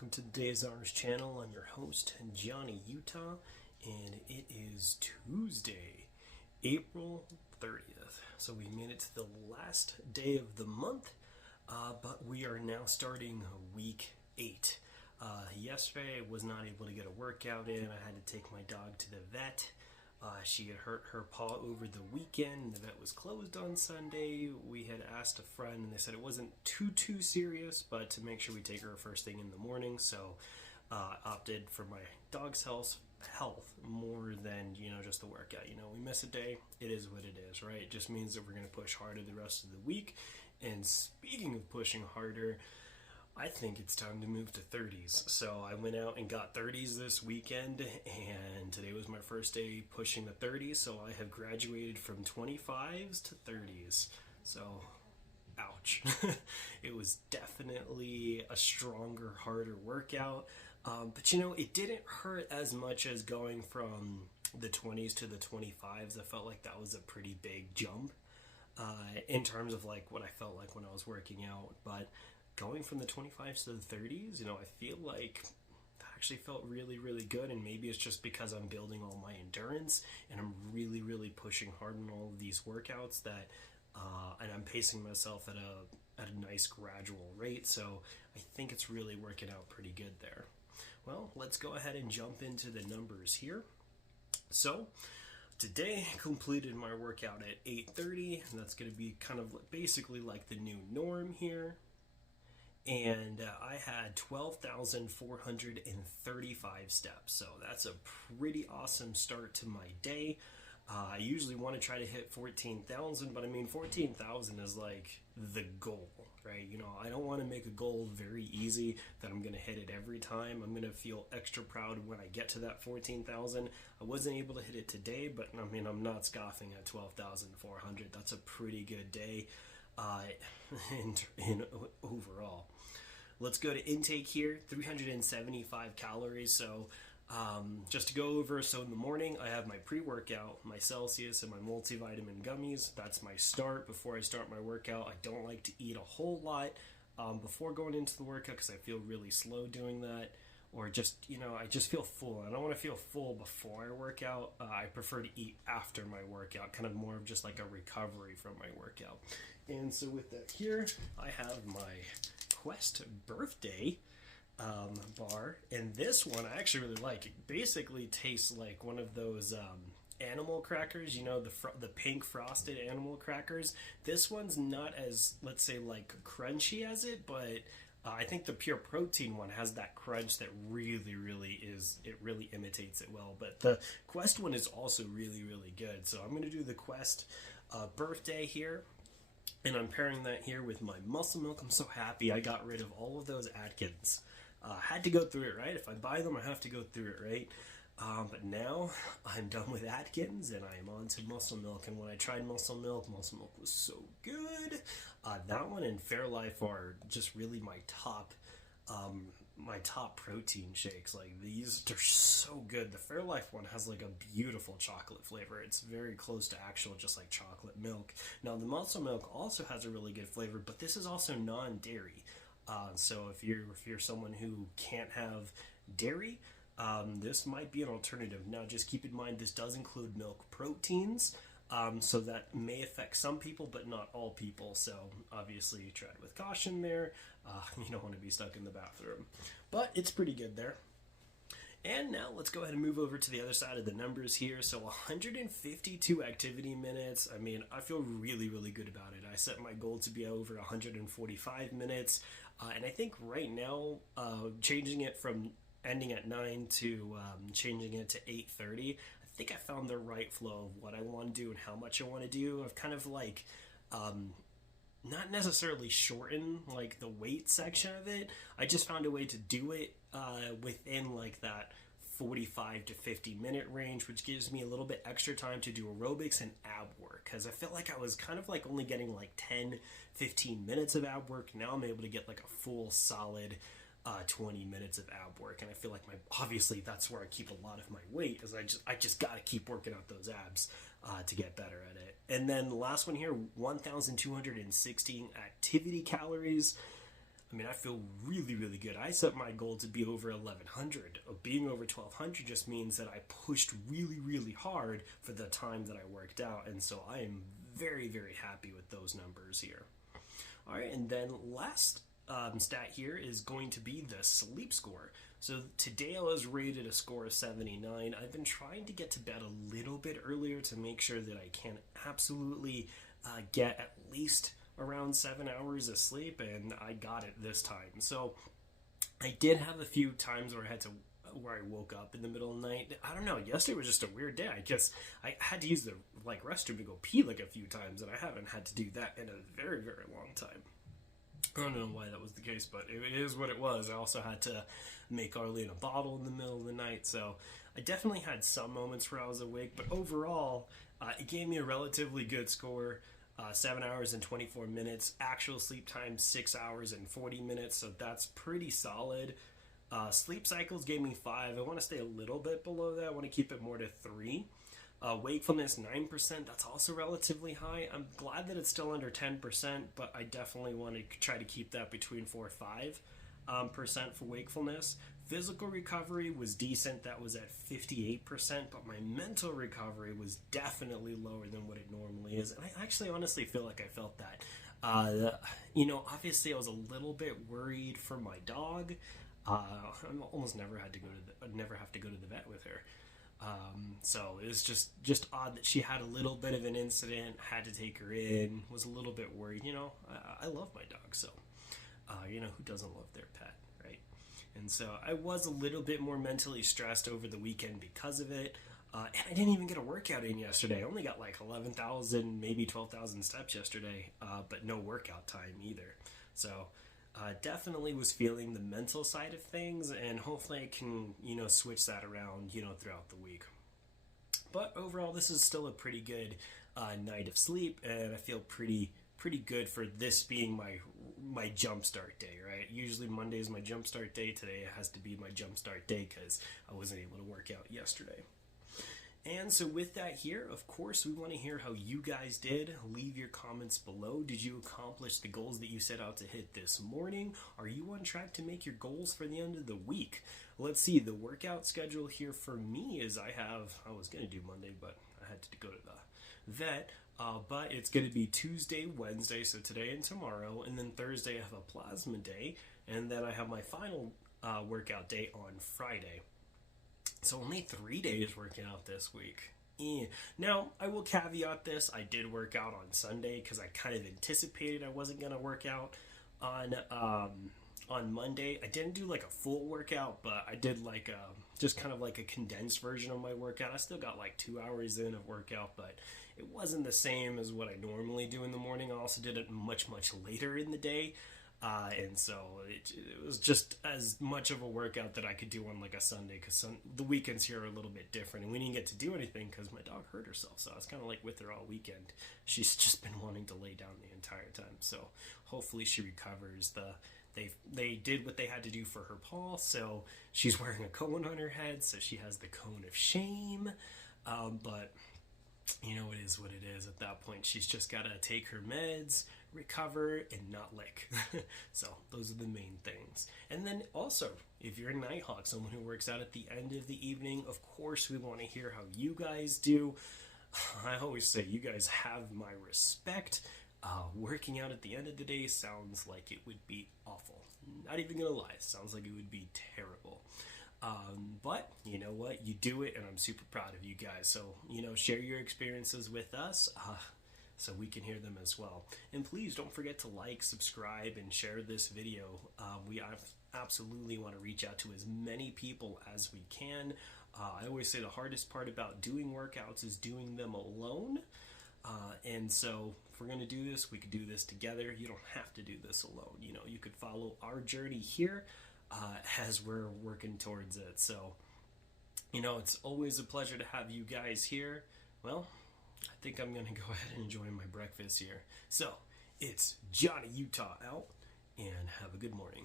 welcome to TheDayIsOurz channel. I'm your host, Johnny Utah, and it is Tuesday, April 30th. So we made it to the last day of the month, but we are now starting week 8. Yesterday I was not able to get a workout in. I had to take my dog to the vet. She had hurt her paw over the weekend. The vet was closed on Sunday. We had asked a friend, and they said it wasn't too serious, but to make sure we take her first thing in the morning. So opted for my dog's health more than just the workout. We miss a day. It is what it is, right? It just means that we're going to push harder the rest of the week. And speaking of pushing harder, I think it's time to move to 30s. So I went out and got 30s this weekend, and today was my first day pushing the 30s. So I have graduated from 25s to 30s. So, ouch. It was definitely a stronger, harder workout. But it didn't hurt as much as going from the 20s to the 25s. I felt like that was a pretty big jump in terms of like what I felt like when I was working out. But going from the 25s to the 30s, I feel like that actually felt really, really good. And maybe it's just because I'm building all my endurance and I'm really, really pushing hard on all of these workouts that, and I'm pacing myself at a nice gradual rate. So I think it's really working out pretty good there. Well, let's go ahead and jump into the numbers here. So today I completed my workout at 8:30, and that's going to be kind of basically like the new norm here. And I had 12,435 steps, so that's a pretty awesome start to my day. I usually want to try to hit 14,000, but 14,000 is like the goal, right? I don't want to make a goal very easy that I'm going to hit it every time. I'm going to feel extra proud when I get to that 14,000. I wasn't able to hit it today, but I'm not scoffing at 12,400. That's a pretty good day. In overall. Let's go to intake here, 375 calories. So just to go over, so in the morning I have my pre-workout, my Celsius and my multivitamin gummies. That's my start before I start my workout. I don't like to eat a whole lot before going into the workout because I feel really slow doing that. Or just, I just feel full. I don't want to feel full before I work out. I prefer to eat after my workout, kind of more of just like a recovery from my workout. And so with that here, I have my Quest birthday bar. And this one I actually really like. It basically tastes like one of those animal crackers, the pink frosted animal crackers. This one's not as, let's say, like crunchy as it, but I think the pure protein one has that crunch that really imitates it well. But the Quest one is also really, really good. So I'm going to do the Quest birthday here. And I'm pairing that here with my muscle milk. I'm so happy I got rid of all of those Atkins. Had to go through it, right? If I buy them, I have to go through it, right? But now I'm done with Atkins and I am on to muscle milk. And when I tried muscle milk was so good. That one and Fairlife are just really my top protein shakes. Like these, they're so good. The Fairlife one has like a beautiful chocolate flavor. It's very close to actual just like chocolate milk. Now the muscle milk also has a really good flavor, but this is also non-dairy. So if you're someone who can't have dairy, this might be an alternative. Now, just keep in mind, this does include milk proteins, so that may affect some people, but not all people. So, obviously, tread with caution there. You don't want to be stuck in the bathroom. But it's pretty good there. And now, let's go ahead and move over to the other side of the numbers here. So, 152 activity minutes. I feel really, really good about it. I set my goal to be over 145 minutes. And I think right now, changing it from ending at 9 to changing it to 8:30, I think I found the right flow of what I want to do and how much I want to do. I've kind of like not necessarily shortened like the weight section of it. I just found a way to do it within like that 45 to 50 minute range, which gives me a little bit extra time to do aerobics and ab work, because I felt like I was kind of like only getting like 10-15 minutes of ab work. Now I'm able to get like a full solid 20 minutes of ab work, and I feel like obviously that's where I keep a lot of my weight, is I just got to keep working out those abs to get better at it. And then the last one here, 1,216 activity calories. I mean, I feel really, really good. I set my goal to be over 1100. Being over 1200 just means that I pushed really, really hard for the time that I worked out. And so I am very, very happy with those numbers here. All right, and then last stat here is going to be the sleep score. So today I was rated a score of 79. I've been trying to get to bed a little bit earlier to make sure that I can absolutely get at least around 7 hours of sleep, and I got it this time. So I did have a few times where I woke up in the middle of the night. I don't know, yesterday was just a weird day. I guess I had to use the restroom to go pee a few times, and I haven't had to do that in a very, very long time. I don't know why that was the case, but it is what it was. I also had to make Arlene a bottle in the middle of the night, so I definitely had some moments where I was awake, but overall, it gave me a relatively good score. 7 hours and 24 minutes. Actual sleep time, 6 hours and 40 minutes, so that's pretty solid. Sleep cycles gave me 5. I want to stay a little bit below that. I want to keep it more to 3. Wakefulness, 9%. That's also relatively high. I'm glad that it's still under 10%, but I definitely want to try to keep that between 4 or 5% for wakefulness. Physical recovery was decent. That was at 58%, but my mental recovery was definitely lower than what it normally is. And I actually honestly feel like I felt that. Obviously I was a little bit worried for my dog. I almost never have to go to the vet with her. So it was just odd that she had a little bit of an incident, had to take her in, was a little bit worried. I love my dog, so, who doesn't love their pet, right? And so I was a little bit more mentally stressed over the weekend because of it. And I didn't even get a workout in yesterday. I only got 11,000, maybe 12,000 steps yesterday, but no workout time either. So definitely was feeling the mental side of things, and hopefully I can, switch that around, throughout the week. But overall, this is still a pretty good night of sleep, and I feel pretty good for this being my jumpstart day, right? Usually Monday is my jumpstart day. Today it has to be my jumpstart day because I wasn't able to work out yesterday. And so with that here, of course, we want to hear how you guys did. Leave your comments below. Did you accomplish the goals that you set out to hit this morning? Are you on track to make your goals for the end of the week? Let's see, the workout schedule here for me is I was going to do Monday, but I had to go to the vet. But it's going to be Tuesday, Wednesday, so today and tomorrow, and then Thursday I have a plasma day, and then I have my final workout day on Friday. So only 3 days working out this week. Now, I will caveat this. I did work out on Sunday because I kind of anticipated I wasn't going to work out on Monday. I didn't do a full workout, but I did just kind of a condensed version of my workout. I still got 2 hours in of workout, but it wasn't the same as what I normally do in the morning. I also did it much, much later in the day. And so it was just as much of a workout that I could do on a Sunday, because the weekends here are a little bit different, and we didn't get to do anything because my dog hurt herself, so I was kind of with her all weekend. She's just been wanting to lay down the entire time, so hopefully she recovers. They did what they had to do for her paw, so she's wearing a cone on her head, so she has the cone of shame, but it is what it is. At that point, she's just got to take her meds, recover, and not lick. So those are the main things. And then also, if you're a Nighthawk, someone who works out at the end of the evening, of course we want to hear how you guys do. I always say you guys have my respect. Working out at the end of the day sounds like it would be awful. Not even gonna lie, sounds like it would be terrible. But you know what, you do it, and I'm super proud of you guys. So share your experiences with us so we can hear them as well. And please don't forget to like, subscribe, and share this video. We absolutely want to reach out to as many people as we can. I always say the hardest part about doing workouts is doing them alone. And so if we're going to do this, we could do this together. You don't have to do this alone. You could follow our journey here as we're working towards it. So, it's always a pleasure to have you guys here. Well, I think I'm going to go ahead and enjoy my breakfast here. So, it's Johnny Utah out, and have a good morning.